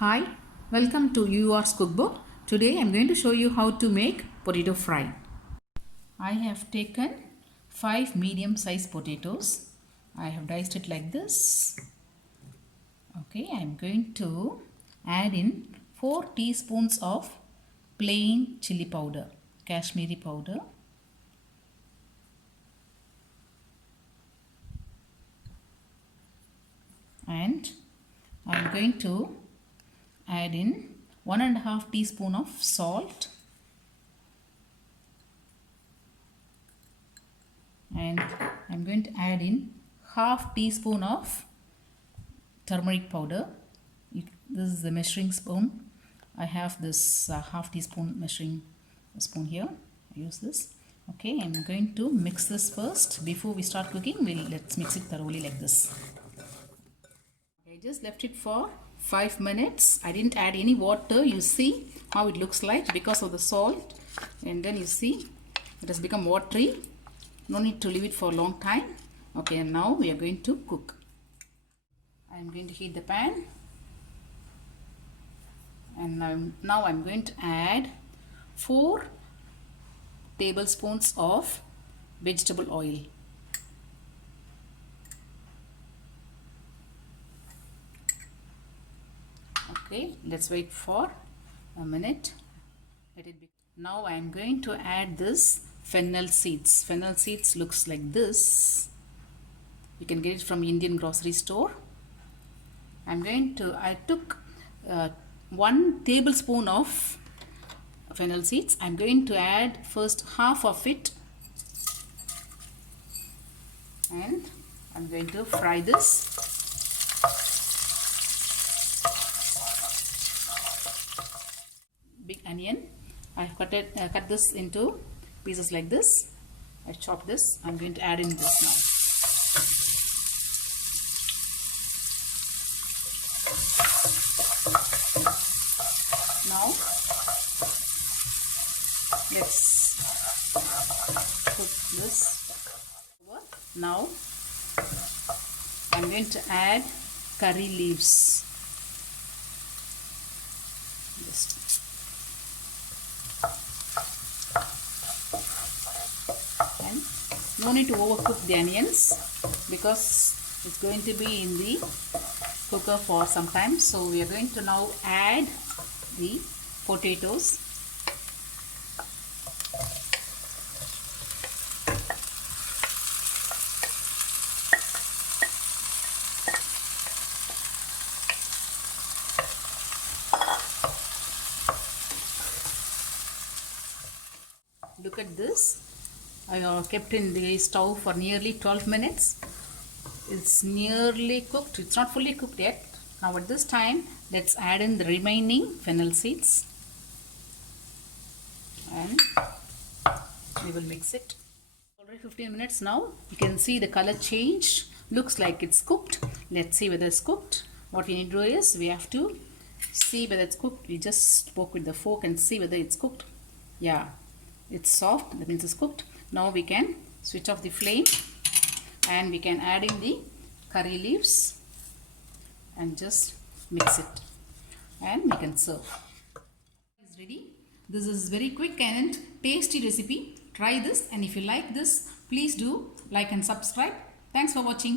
Hi, welcome to URS Cookbook. Today I am going to show you how to make potato fry. I have taken 5 medium sized potatoes. I have diced it like this. Okay, I am going to add in 4 teaspoons of plain chili powder, kashmiri powder. And I am going to add in 1.5 teaspoon of salt and I'm going to add in half teaspoon of turmeric powder. This is the measuring spoon. I have this half teaspoon measuring spoon here. I use this. Okay, I'm going to mix this first. Before we start cooking, let's mix it thoroughly like this. I just left it for 5 minutes. I didn't add any water. You see how it looks like because of the salt, and then you see it has become watery. No need to leave it for a long time. Okay, and now we are going to cook. I am going to heat the pan, and now I'm going to add 4 tablespoons of vegetable oil. Okay, let's wait for a minute. Let it be. Now I am going to add this fennel seeds. Fennel seeds looks like this. You can get it from Indian grocery store. I took 1 tablespoon of fennel seeds. I'm going to add first half of it, and I'm going to fry this. Big onion. I've cut this into pieces like this. I chopped this. I'm going to add in this now. Now let's put this over. Now I'm going to add curry leaves. And no need to overcook the onions because it's going to be in the cooker for some time. So we are going to now add the potatoes. Look at this. I kept in the stove for nearly 12 minutes. It's nearly cooked. It's not fully cooked yet. Now at this time, let's add in the remaining fennel seeds. And we will mix it. Already 15 minutes now. You can see the color change. Looks like it's cooked. Let's see whether it's cooked. What we need to do is we have to see whether it's cooked. We just poke with the fork and see whether it's cooked. Yeah, it's soft. That means it's cooked. Now we can switch off the flame and we can add in the curry leaves and just mix it, and we can serve. It's ready. This is very quick and tasty recipe. Try this, and if you like this, please do like and subscribe. Thanks for watching.